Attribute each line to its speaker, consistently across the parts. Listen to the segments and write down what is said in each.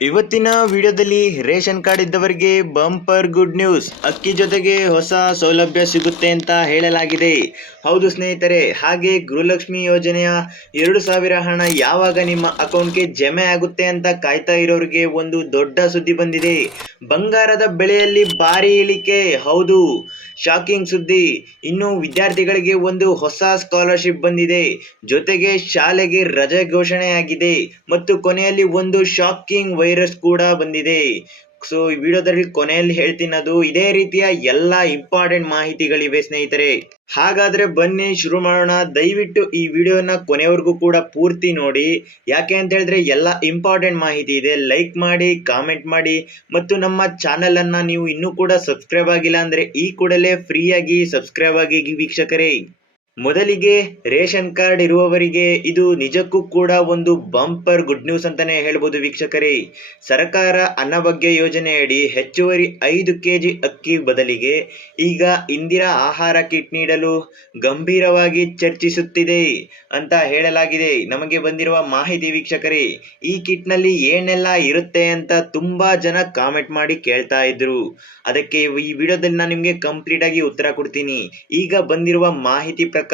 Speaker 1: ಇವತ್ತಿನ ವಿಡಿಯೋದಲ್ಲಿ ration card ಇದ್ದವರಿಗೆ ಬಂಪರ್ ಗುಡ್ ನ್ಯೂಸ್. ಅಕ್ಕಿ ಜೊತೆಗೆ ಹೊಸ ಸೌಲಭ್ಯ ಸಿಗುತ್ತೆ ಅಂತ ಹೇಳಲಾಗಿದೆ. ಹೌದು ಸ್ನೇಹಿತರೆ, ಹಾಗೆ ಗೃಹಲಕ್ಷ್ಮಿ ಯೋಜನೆಯ ಎರಡು ಸಾವಿರ ಹಣ ಯಾವಾಗ ನಿಮ್ಮ ಅಕೌಂಟ್ಗೆ ಜಮೆ ಆಗುತ್ತೆ ಅಂತ ಕಾಯ್ತಾ ಇರೋರಿಗೆ ಒಂದು ದೊಡ್ಡ ಸುದ್ದಿ ಬಂದಿದೆ. ಬಂಗಾರದ ಬೆಳೆಯಲ್ಲಿ ಭಾರಿ ಇಳಿಕೆ, ಹೌದು. ಶಾಕಿಂಗ್ ಸುದ್ದಿ. ಇನ್ನು ವಿದ್ಯಾರ್ಥಿಗಳಿಗೆ ಒಂದು ಹೊಸ ಸ್ಕಾಲರ್ಶಿಪ್ ಬಂದಿದೆ. ಜೊತೆಗೆ ಶಾಲೆಗೆ ರಜೆ ಘೋಷಣೆಯಾಗಿದೆ. ಮತ್ತು ಕೊನೆಯಲ್ಲಿ ಒಂದು ಶಾಕಿಂಗ್ ವೈರಸ್ ಕೂಡ ಬಂದಿದೆ. ಸೊ ಈ ವಿಡಿಯೋದಲ್ಲಿ ಕೊನೆಯಲ್ಲಿ ಹೇಳ್ತೀನಿ ಇದೇ ರೀತಿಯ ಎಲ್ಲ ಇಂಪಾರ್ಟೆಂಟ್ ಮಾಹಿತಿಗಳಿವೆ ಸ್ನೇಹಿತರೆ. ಹಾಗಾದ್ರೆ ಬನ್ನಿ ಶುರು ಮಾಡೋಣ. ದಯವಿಟ್ಟು ಈ ವಿಡಿಯೋನ ಕೊನೆವರೆಗೂ ಕೂಡ ಪೂರ್ತಿ ನೋಡಿ. ಯಾಕೆ ಅಂತ ಹೇಳಿದ್ರೆ ಎಲ್ಲ ಇಂಪಾರ್ಟೆಂಟ್ ಮಾಹಿತಿ ಇದೆ. ಲೈಕ್ ಮಾಡಿ ಕಾಮೆಂಟ್ ಮಾಡಿ, ಮತ್ತು ನಮ್ಮ ಚಾನೆಲ್ ಅನ್ನ ನೀವು ಇನ್ನೂ ಕೂಡ ಸಬ್ಸ್ಕ್ರೈಬ್ ಆಗಿಲ್ಲ ಅಂದ್ರೆ ಈ ಕೂಡಲೇ ಫ್ರೀಯಾಗಿ ಸಬ್ಸ್ಕ್ರೈಬ್ ಆಗಿ ವೀಕ್ಷಕರೇ. ಮೊದಲಿಗೆ ರೇಷನ್ ಕಾರ್ಡ್ ಇರುವವರಿಗೆ ಇದು ನಿಜಕ್ಕೂ ಕೂಡ ಒಂದು ಬಂಪರ್ ಗುಡ್ ನ್ಯೂಸ್ ಅಂತಾನೆ ಹೇಳ್ಬೋದು ವೀಕ್ಷಕರೇ. ಸರ್ಕಾರ ಅನ್ನಭಾಗ್ಯ ಯೋಜನೆಯಡಿ ಹೆಚ್ಚುವರಿ ಐದು ಕೆಜಿ ಅಕ್ಕಿ ಬದಲಿಗೆ ಈಗ ಇಂದಿರಾ ಆಹಾರ ಕಿಟ್ ನೀಡಲು ಗಂಭೀರವಾಗಿ ಚರ್ಚಿಸುತ್ತಿದೆ ಅಂತ ಹೇಳಲಾಗಿದೆ. ನಮಗೆ ಬಂದಿರುವ ಮಾಹಿತಿ ವೀಕ್ಷಕರೇ, ಈ ಕಿಟ್ನಲ್ಲಿ ಏನೆಲ್ಲ ಇರುತ್ತೆ ಅಂತ ತುಂಬಾ ಜನ ಕಾಮೆಂಟ್ ಮಾಡಿ ಕೇಳ್ತಾ ಇದ್ರು. ಅದಕ್ಕೆ ಈ ವಿಡಿಯೋದಲ್ಲಿ ನಾನು ನಿಮಗೆ ಕಂಪ್ಲೀಟ್ ಆಗಿ ಉತ್ತರ ಕೊಡ್ತೀನಿ. ಈಗ ಬಂದಿರುವ ಮಾಹಿತಿ ಪ್ರಕಾರ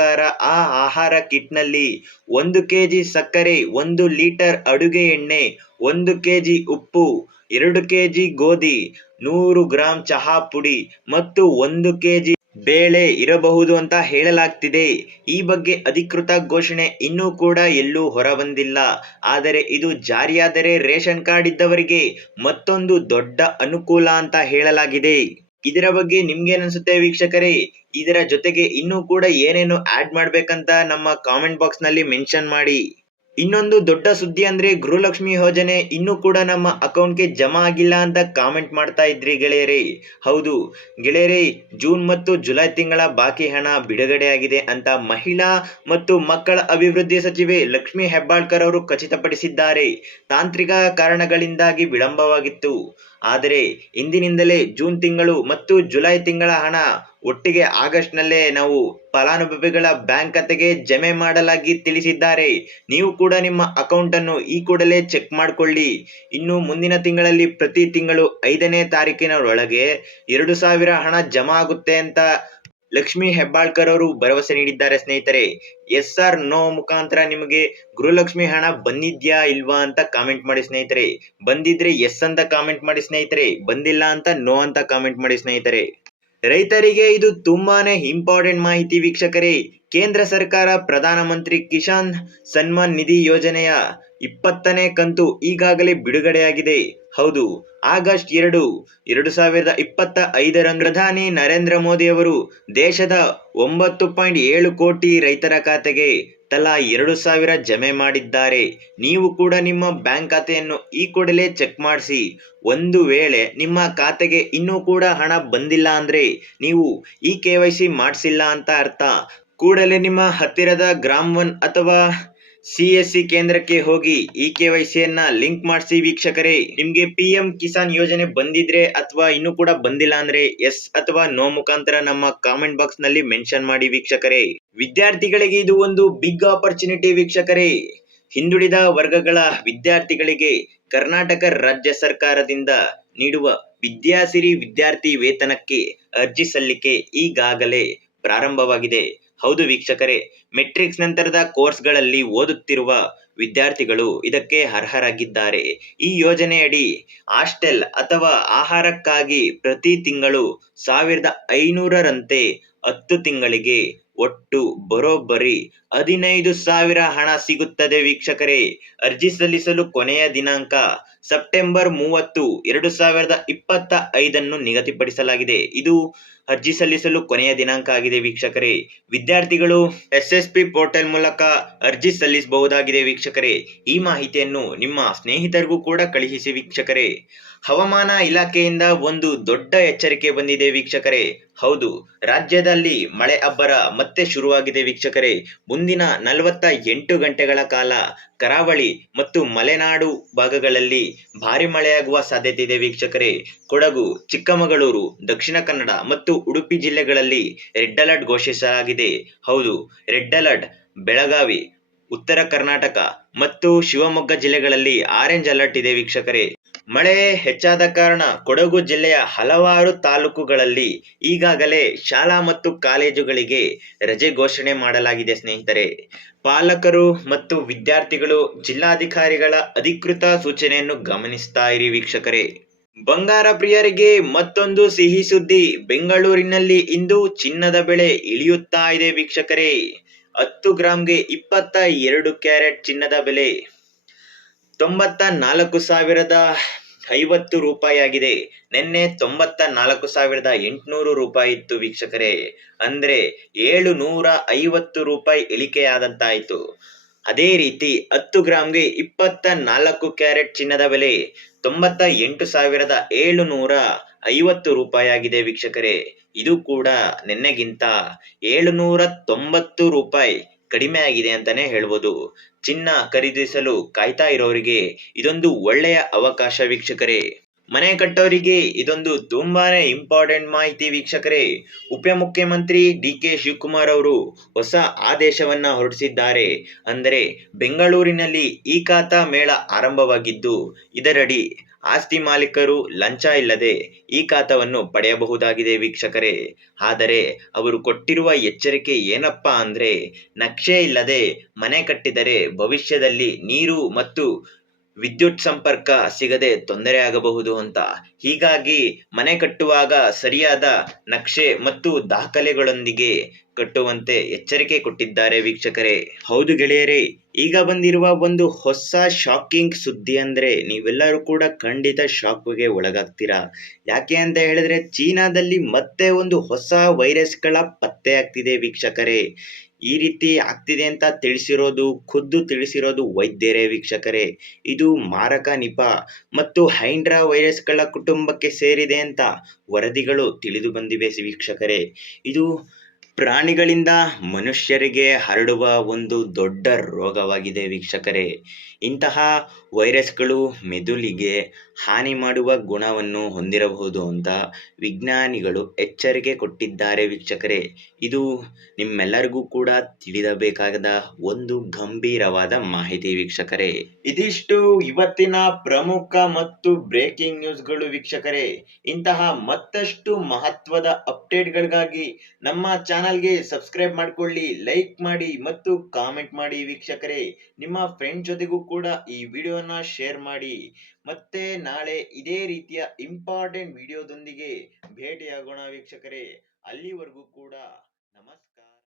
Speaker 1: ಆ ಆಹಾರ ಕಿಟ್ನಲ್ಲಿ ಒಂದು ಕೆಜಿ ಸಕ್ಕರೆ, ಒಂದು ಲೀಟರ್ ಅಡುಗೆ ಎಣ್ಣೆ, ಒಂದು ಕೆಜಿ ಉಪ್ಪು, ಎರಡು ಕೆಜಿ ಗೋಧಿ, ನೂರು ಗ್ರಾಂ ಚಹಾ ಪುಡಿ ಮತ್ತು ಒಂದು ಕೆಜಿ ಬೇಳೆ ಇರಬಹುದು ಅಂತ ಹೇಳಲಾಗ್ತಿದೆ. ಈ ಬಗ್ಗೆ ಅಧಿಕೃತ ಘೋಷಣೆ ಇನ್ನೂ ಕೂಡ ಎಲ್ಲೂ ಹೊರಬಂದಿಲ್ಲ. ಆದರೆ ಇದು ಜಾರಿಯಾದರೆ ರೇಷನ್ ಕಾರ್ಡ್ ಇದ್ದವರಿಗೆ ಮತ್ತೊಂದು ದೊಡ್ಡ ಅನುಕೂಲ ಅಂತ ಹೇಳಲಾಗಿದೆ. ಇದರ ಬಗ್ಗೆ ನಿಮ್ಗೆ ಅನ್ಸುತ್ತೆ ವೀಕ್ಷಕರೇ? ಇದರ ಜೊತೆಗೆ ಇನ್ನೂ ಕೂಡ ಏನೇನು ಆಡ್ ಮಾಡ್ಬೇಕಂತ ನಮ್ಮ ಕಾಮೆಂಟ್ ಬಾಕ್ಸ್ನಲ್ಲಿ ಮೆನ್ಷನ್ ಮಾಡಿ. ಇನ್ನೊಂದು ದೊಡ್ಡ ಸುದ್ದಿ ಅಂದ್ರೆ ಗೃಹಲಕ್ಷ್ಮಿ ಯೋಜನೆ ಇನ್ನೂ ಕೂಡ ನಮ್ಮ ಅಕೌಂಟ್ಗೆ ಜಮಾ ಆಗಿಲ್ಲ ಅಂತ ಕಾಮೆಂಟ್ ಮಾಡ್ತಾ ಇದ್ರಿ ಗೆಳೆಯರೇ. ಹೌದು, ಗೆಳೆಯರೇ, ಜೂನ್ ಮತ್ತು ಜುಲೈ ತಿಂಗಳ ಬಾಕಿ ಹಣ ಬಿಡುಗಡೆಯಾಗಿದೆ ಅಂತ ಮಹಿಳಾ ಮತ್ತು ಮಕ್ಕಳ ಅಭಿವೃದ್ಧಿ ಸಚಿವೆ ಲಕ್ಷ್ಮಿ ಹೆಬ್ಬಾಳ್ಕರ್ ಅವರು ಖಚಿತಪಡಿಸಿದ್ದಾರೆ. ತಾಂತ್ರಿಕ ಕಾರಣಗಳಿಂದಾಗಿ ವಿಳಂಬವಾಗಿತ್ತು. ಆದರೆ ಇಂದಿನಿಂದಲೇ ಜೂನ್ ತಿಂಗಳು ಮತ್ತು ಜುಲೈ ತಿಂಗಳ ಹಣ ಒಟ್ಟಿಗೆ ಆಗಸ್ಟ್ನಲ್ಲೇ ನಾವು ಫಲಾನುಭವಿಗಳ ಬ್ಯಾಂಕ್ ಖಾತೆಗೆ ಜಮೆ ಮಾಡಲಾಗಿ ತಿಳಿಸಿದ್ದಾರೆ. ನೀವು ಕೂಡ ನಿಮ್ಮ ಅಕೌಂಟ್ ಅನ್ನು ಈ ಕೂಡಲೇ ಚೆಕ್ ಮಾಡಿಕೊಳ್ಳಿ. ಇನ್ನು ಮುಂದಿನ ತಿಂಗಳಲ್ಲಿ ಪ್ರತಿ ತಿಂಗಳು ಐದನೇ ತಾರೀಕಿನ ಒಳಗೆ ಎರಡು ಸಾವಿರ ಹಣ ಜಮಾ ಆಗುತ್ತೆ ಅಂತ ಲಕ್ಷ್ಮಿ ಹೆಬ್ಬಾಳ್ಕರ್ ಅವರು ಭರವಸೆ ನೀಡಿದ್ದಾರೆ ಸ್ನೇಹಿತರೆ. ಎಸ್ ಆರ್ ನೋ ಮುಖಾಂತರ ನಿಮಗೆ ಗೃಹಲಕ್ಷ್ಮಿ ಹಣ ಬಂದಿದ್ಯಾ ಇಲ್ವಾ ಅಂತ ಕಾಮೆಂಟ್ ಮಾಡಿ ಸ್ನೇಹಿತರೆ. ಬಂದಿದ್ರೆ ಎಸ್ ಅಂತ ಕಾಮೆಂಟ್ ಮಾಡಿ ಸ್ನೇಹಿತರೆ. ಬಂದಿಲ್ಲ ಅಂತ ನೋ ಅಂತ ಕಾಮೆಂಟ್ ಮಾಡಿ ಸ್ನೇಹಿತರೆ. ರೈತರಿಗೆ ಇದು ತುಂಬಾನೇ ಇಂಪಾರ್ಟೆಂಟ್ ಮಾಹಿತಿ ವೀಕ್ಷಕರೇ. ಕೇಂದ್ರ ಸರ್ಕಾರ ಪ್ರಧಾನಮಂತ್ರಿ ಕಿಸಾನ್ ಸನ್ಮಾನ್ ನಿಧಿ ಯೋಜನೆಯ ಇಪ್ಪತ್ತನೇ ಕಂತು ಈಗಾಗಲೇ ಬಿಡುಗಡೆಯಾಗಿದೆ. ಹೌದು, ಆಗಸ್ಟ್ ಎರಡು ಎರಡು ಸಾವಿರದ ಇಪ್ಪತ್ತ ಐದರಂದು ಪ್ರಧಾನಿ ನರೇಂದ್ರ ಮೋದಿ ಅವರು ದೇಶದ ಒಂಬತ್ತು ಪಾಯಿಂಟ್ ಏಳು ಕೋಟಿ ರೈತರ ಖಾತೆಗೆ ತಲಾ ಎರಡು ಸಾವಿರ ಜಮೆ ಮಾಡಿದ್ದಾರೆ. ನೀವು ಕೂಡ ನಿಮ್ಮ ಬ್ಯಾಂಕ್ ಖಾತೆಯನ್ನು ಈ ಕೂಡಲೇ ಚೆಕ್ ಮಾಡಿಸಿ. ಒಂದು ವೇಳೆ ನಿಮ್ಮ ಖಾತೆಗೆ ಇನ್ನೂ ಕೂಡ ಹಣ ಬಂದಿಲ್ಲ ಅಂದರೆ ನೀವು ಈ ಕೆ ವೈ ಸಿ ಮಾಡಿಸಿಲ್ಲ ಅಂತ ಅರ್ಥ. ಕೂಡಲೇ ನಿಮ್ಮ ಹತ್ತಿರದ ಗ್ರಾಮ್ ಒನ್ ಅಥವಾ ಸಿ ಎಸ್ ಸಿ ಕೇಂದ್ರಕ್ಕೆ ಹೋಗಿ ಇ ಕೆ ವೈ ಲಿಂಕ್ ಮಾಡಿಸಿ ವೀಕ್ಷಕರೇ. ನಿಮ್ಗೆ ಪಿ ಎಂ ಕಿಸಾನ್ ಯೋಜನೆ ಬಂದಿದ್ರೆ ಅಥವಾ ಇನ್ನೂ ಕೂಡ ಬಂದಿಲ್ಲ ಅಂದ್ರೆ ಎಸ್ ಅಥವಾ ನೋ ಮುಖಾಂತರ ನಮ್ಮ ಕಾಮೆಂಟ್ ಬಾಕ್ಸ್ನಲ್ಲಿ ಮೆನ್ಷನ್ ಮಾಡಿ ವೀಕ್ಷಕರೇ. ವಿದ್ಯಾರ್ಥಿಗಳಿಗೆ ಇದು ಒಂದು ಬಿಗ್ ಆಪರ್ಚುನಿಟಿ ವೀಕ್ಷಕರೇ. ಹಿಂದುಳಿದ ವರ್ಗಗಳ ವಿದ್ಯಾರ್ಥಿಗಳಿಗೆ ಕರ್ನಾಟಕ ರಾಜ್ಯ ಸರ್ಕಾರದಿಂದ ನೀಡುವ ವಿದ್ಯಾಸಿರಿ ವಿದ್ಯಾರ್ಥಿ ವೇತನಕ್ಕೆ ಅರ್ಜಿ ಸಲ್ಲಿಕೆ ಈಗಾಗಲೇ ಪ್ರಾರಂಭವಾಗಿದೆ. ಹೌದು ವೀಕ್ಷಕರೇ ಮೆಟ್ರಿಕ್ಸ್ ನಂತರದ ಕೋರ್ಸ್ಗಳಲ್ಲಿ ಓದುತ್ತಿರುವ ವಿದ್ಯಾರ್ಥಿಗಳು ಇದಕ್ಕೆ ಅರ್ಹರಾಗಿದ್ದಾರೆ. ಈ ಯೋಜನೆಯಡಿ ಹಾಸ್ಟೆಲ್ ಅಥವಾ ಆಹಾರಕ್ಕಾಗಿ ಪ್ರತಿ ತಿಂಗಳು ಸಾವಿರದ ಐನೂರರಂತೆ ಹತ್ತು ತಿಂಗಳಿಗೆ ಒಟ್ಟು ಬರೋಬ್ಬರಿ ಹದಿನೈದು ಸಾವಿರ ಹಣ ಸಿಗುತ್ತದೆ ವೀಕ್ಷಕರೇ. ಅರ್ಜಿ ಸಲ್ಲಿಸಲು ಕೊನೆಯ ದಿನಾಂಕ ಸೆಪ್ಟೆಂಬರ್ ಮೂವತ್ತು, ಎರಡು ಸಾವಿರದ ಇಪ್ಪತ್ತ ಐದನ್ನು ನಿಗದಿಪಡಿಸಲಾಗಿದೆ. ಇದು ಅರ್ಜಿ ಸಲ್ಲಿಸಲು ಕೊನೆಯ ದಿನಾಂಕ ಆಗಿದೆ ವೀಕ್ಷಕರೇ. ವಿದ್ಯಾರ್ಥಿಗಳು ಎಸ್ ಎಸ್ ಪಿ ಪೋರ್ಟಲ್ ಮೂಲಕ ಅರ್ಜಿ ಸಲ್ಲಿಸಬಹುದಾಗಿದೆ ವೀಕ್ಷಕರೇ. ಈ ಮಾಹಿತಿಯನ್ನು ನಿಮ್ಮ ಸ್ನೇಹಿತರಿಗೂ ಕೂಡ ಕಳುಹಿಸಿ ವೀಕ್ಷಕರೇ. ಹವಾಮಾನ ಇಲಾಖೆಯಿಂದ ಒಂದು ದೊಡ್ಡ ಎಚ್ಚರಿಕೆ ಬಂದಿದೆ ವೀಕ್ಷಕರೇ. ಹೌದು, ರಾಜ್ಯದಲ್ಲಿ ಮಳೆ ಅಬ್ಬರ ಮತ್ತೆ ಶುರುವಾಗಿದೆ ವೀಕ್ಷಕರೇ. ಮುಂದಿನ ನಲವತ್ತ ಎಂಟು ಗಂಟೆಗಳ ಕಾಲ ಕರಾವಳಿ ಮತ್ತು ಮಲೆನಾಡು ಭಾಗಗಳಲ್ಲಿ ಭಾರಿ ಮಳೆಯಾಗುವ ಸಾಧ್ಯತೆ ಇದೆ ವೀಕ್ಷಕರೇ. ಕೊಡಗು, ಚಿಕ್ಕಮಗಳೂರು, ದಕ್ಷಿಣ ಕನ್ನಡ ಮತ್ತು ಉಡುಪಿ ಜಿಲ್ಲೆಗಳಲ್ಲಿ ರೆಡ್ ಅಲರ್ಟ್ ಘೋಷಿಸಲಾಗಿದೆ. ಹೌದು, ರೆಡ್ ಅಲರ್ಟ್ ಬೆಳಗಾವಿ, ಉತ್ತರ ಕರ್ನಾಟಕ ಮತ್ತು ಶಿವಮೊಗ್ಗ ಜಿಲ್ಲೆಗಳಲ್ಲಿ ಆರೆಂಜ್ ಅಲರ್ಟ್ ಇದೆ ವೀಕ್ಷಕರೇ. ಮಳೆ ಹೆಚ್ಚಾದ ಕಾರಣ ಕೊಡಗು ಜಿಲ್ಲೆಯ ಹಲವಾರು ತಾಲೂಕುಗಳಲ್ಲಿ ಈಗಾಗಲೇ ಶಾಲಾ ಮತ್ತು ಕಾಲೇಜುಗಳಿಗೆ ರಜೆ ಘೋಷಣೆ ಮಾಡಲಾಗಿದೆ ಸ್ನೇಹಿತರೆ. ಪಾಲಕರು ಮತ್ತು ವಿದ್ಯಾರ್ಥಿಗಳು ಜಿಲ್ಲಾಧಿಕಾರಿಗಳ ಅಧಿಕೃತ ಸೂಚನೆಯನ್ನು ಗಮನಿಸ್ತಾ ಇರಿ ವೀಕ್ಷಕರೇ. ಬಂಗಾರ ಪ್ರಿಯರಿಗೆ ಮತ್ತೊಂದು ಸಿಹಿ ಸುದ್ದಿ. ಬೆಂಗಳೂರಿನಲ್ಲಿ ಇಂದು ಚಿನ್ನದ ಬೆಲೆ ಇಳಿಯುತ್ತಾ ಇದೆ ವೀಕ್ಷಕರೇ. ಹತ್ತು ಗ್ರಾಂಗೆ ಇಪ್ಪತ್ತ ಎರಡು ಕ್ಯಾರೆಟ್ ಚಿನ್ನದ ಬೆಲೆ. ತೊಂಬತ್ತ ನಾಲ್ಕು ಸಾವಿರದ ಐವತ್ತು ರೂಪಾಯಿ ಆಗಿದೆ ನಿನ್ನೆ ತೊಂಬತ್ತ ನಾಲ್ಕು ಸಾವಿರದ ಎಂಟುನೂರು ರೂಪಾಯಿ ಇತ್ತು ವೀಕ್ಷಕರೇ. ಅಂದ್ರೆ ಏಳು ನೂರ ಐವತ್ತು ರೂಪಾಯಿ ಇಳಿಕೆಯಾದಂತಾಯಿತು. ಅದೇ ರೀತಿ ಹತ್ತು ಗ್ರಾಮ್ಗೆ ಇಪ್ಪತ್ತ ನಾಲ್ಕು ಕ್ಯಾರೆಟ್ ಚಿನ್ನದ ಬೆಲೆ ತೊಂಬತ್ತ ಎಂಟು ಸಾವಿರದ ಏಳುನೂರ ಐವತ್ತು ರೂಪಾಯಿ ಆಗಿದೆ ವೀಕ್ಷಕರೇ. ಇದು ಕೂಡ ನಿನ್ನೆಗಿಂತ ಏಳುನೂರ ತೊಂಬತ್ತು ರೂಪಾಯಿ. ಕಡಿಮೆ ಆಗಿದೆ ಅಂತಾನೆ ಹೇಳ್ಬೋದು. ಚಿನ್ನ ಖರೀದಿಸಲು ಕಾಯ್ತಾ ಇರೋರಿಗೆ ಇದೊಂದು ಒಳ್ಳೆಯ ಅವಕಾಶ ವೀಕ್ಷಕರೇ. ಮನೆ ಕಟ್ಟೋರಿಗೆ ಇದೊಂದು ತುಂಬಾನೇ ಇಂಪಾರ್ಟೆಂಟ್ ಮಾಹಿತಿ ವೀಕ್ಷಕರೇ. ಉಪಮುಖ್ಯಮಂತ್ರಿ ಡಿ ಕೆ ಶಿವಕುಮಾರ್ ಅವರು ಹೊಸ ಆದೇಶವನ್ನ ಹೊರಡಿಸಿದ್ದಾರೆ. ಅಂದರೆ ಬೆಂಗಳೂರಿನಲ್ಲಿ ಈ ಖಾತಾ ಮೇಳ ಆರಂಭವಾಗಿದ್ದು, ಇದರಡಿ ಆಸ್ತಿ ಮಾಲೀಕರು ಲಂಚ ಇಲ್ಲದೆ ಈ ಖಾತವನ್ನು ಪಡೆಯಬಹುದಾಗಿದೆ ವೀಕ್ಷಕರೇ. ಆದರೆ ಅವರು ಕೊಟ್ಟಿರುವ ಎಚ್ಚರಿಕೆ ಏನಪ್ಪಾ ಅಂದ್ರೆ, ನಕ್ಷೆ ಇಲ್ಲದೆ ಮನೆ ಕಟ್ಟಿದರೆ ಭವಿಷ್ಯದಲ್ಲಿ ನೀರು ಮತ್ತು ವಿದ್ಯುತ್ ಸಂಪರ್ಕ ಸಿಗದೆ ತೊಂದರೆ ಆಗಬಹುದು ಅಂತ. ಹೀಗಾಗಿ ಮನೆ ಕಟ್ಟುವಾಗ ಸರಿಯಾದ ನಕ್ಷೆ ಮತ್ತು ದಾಖಲೆಗಳೊಂದಿಗೆ ಕಟ್ಟುವಂತೆ ಎಚ್ಚರಿಕೆ ಕೊಟ್ಟಿದ್ದಾರೆ ವೀಕ್ಷಕರೇ. ಹೌದು ಗೆಳೆಯರೇ, ಈಗ ಬಂದಿರುವ ಒಂದು ಹೊಸ ಶಾಕಿಂಗ್ ಸುದ್ದಿ ಅಂದ್ರೆ ನೀವೆಲ್ಲರೂ ಕೂಡ ಖಂಡಿತ ಶಾಕ್ಗೆ ಒಳಗಾಗ್ತೀರಾ. ಯಾಕೆ ಅಂತ ಹೇಳಿದ್ರೆ ಚೀನಾದಲ್ಲಿ ಮತ್ತೆ ಒಂದು ಹೊಸ ವೈರಸ್ಗಳ ಪತ್ತೆ ಆಗ್ತಿದೆ ವೀಕ್ಷಕರೇ. ಈ ರೀತಿ ಆಗ್ತಿದೆ ಅಂತ ತಿಳಿಸಿರೋದು, ಖುದ್ದು ತಿಳಿಸಿರೋದು ವೈದ್ಯರೇ ವೀಕ್ಷಕರೇ. ಇದು ಮಾರಕ ನಿಪ ಮತ್ತು ಹೈಂಡ್ರಾ ವೈರಸ್ಗಳ ಕುಟುಂಬಕ್ಕೆ ಸೇರಿದೆ ಅಂತ ವರದಿಗಳು ತಿಳಿದು ಬಂದಿವೆ ವೀಕ್ಷಕರೇ. ಇದು ಪ್ರಾಣಿಗಳಿಂದ ಮನುಷ್ಯರಿಗೆ ಹರಡುವ ಒಂದು ದೊಡ್ಡ ರೋಗವಾಗಿದೆ ವೀಕ್ಷಕರೇ. ಇಂತಹ ವೈರಸ್ಗಳು ಮೆದುಳಿಗೆ ಹಾನಿ ಮಾಡುವ ಗುಣವನ್ನು ಹೊಂದಿರಬಹುದು ಅಂತ ವಿಜ್ಞಾನಿಗಳು ಎಚ್ಚರಿಕೆ ಕೊಟ್ಟಿದ್ದಾರೆ ವೀಕ್ಷಕರೇ. ಇದು ನಿಮ್ಮೆಲ್ಲರಿಗೂ ಕೂಡ ತಿಳಿದಬೇಕಾದ ಒಂದು ಗಂಭೀರವಾದ ಮಾಹಿತಿ ವೀಕ್ಷಕರೇ. ಇದಿಷ್ಟು ಇವತ್ತಿನ ಪ್ರಮುಖ ಮತ್ತು ಬ್ರೇಕಿಂಗ್ ನ್ಯೂಸ್ಗಳು ವೀಕ್ಷಕರೇ. ಇಂತಹ ಮತ್ತಷ್ಟು ಮಹತ್ವದ ಅಪ್ಡೇಟ್ಗಳಿಗಾಗಿ ನಮ್ಮ ಚಾನಲ್ಗೆ ಸಬ್ಸ್ಕ್ರೈಬ್ ಮಾಡಿಕೊಳ್ಳಿ, ಲೈಕ್ ಮಾಡಿ ಮತ್ತು ಕಾಮೆಂಟ್ ಮಾಡಿ ವೀಕ್ಷಕರೇ. ನಿಮ್ಮ ಫ್ರೆಂಡ್ ಜೊತೆಗೂ ಕೂಡ ಈ ವಿಡಿಯೋನ ಶೇರ್ ಮಾಡಿ. ಮತ್ತೆ ನಾಳೆ ಇದೇ ರೀತಿಯ ಇಂಪಾರ್ಟೆಂಟ್ ವಿಡಿಯೋದೊಂದಿಗೆ ಭೇಟಿಯಾಗೋಣ ವೀಕ್ಷಕರೇ. ಅಲ್ಲಿವರೆಗೂ ಕೂಡ ನಮಸ್ಕಾರ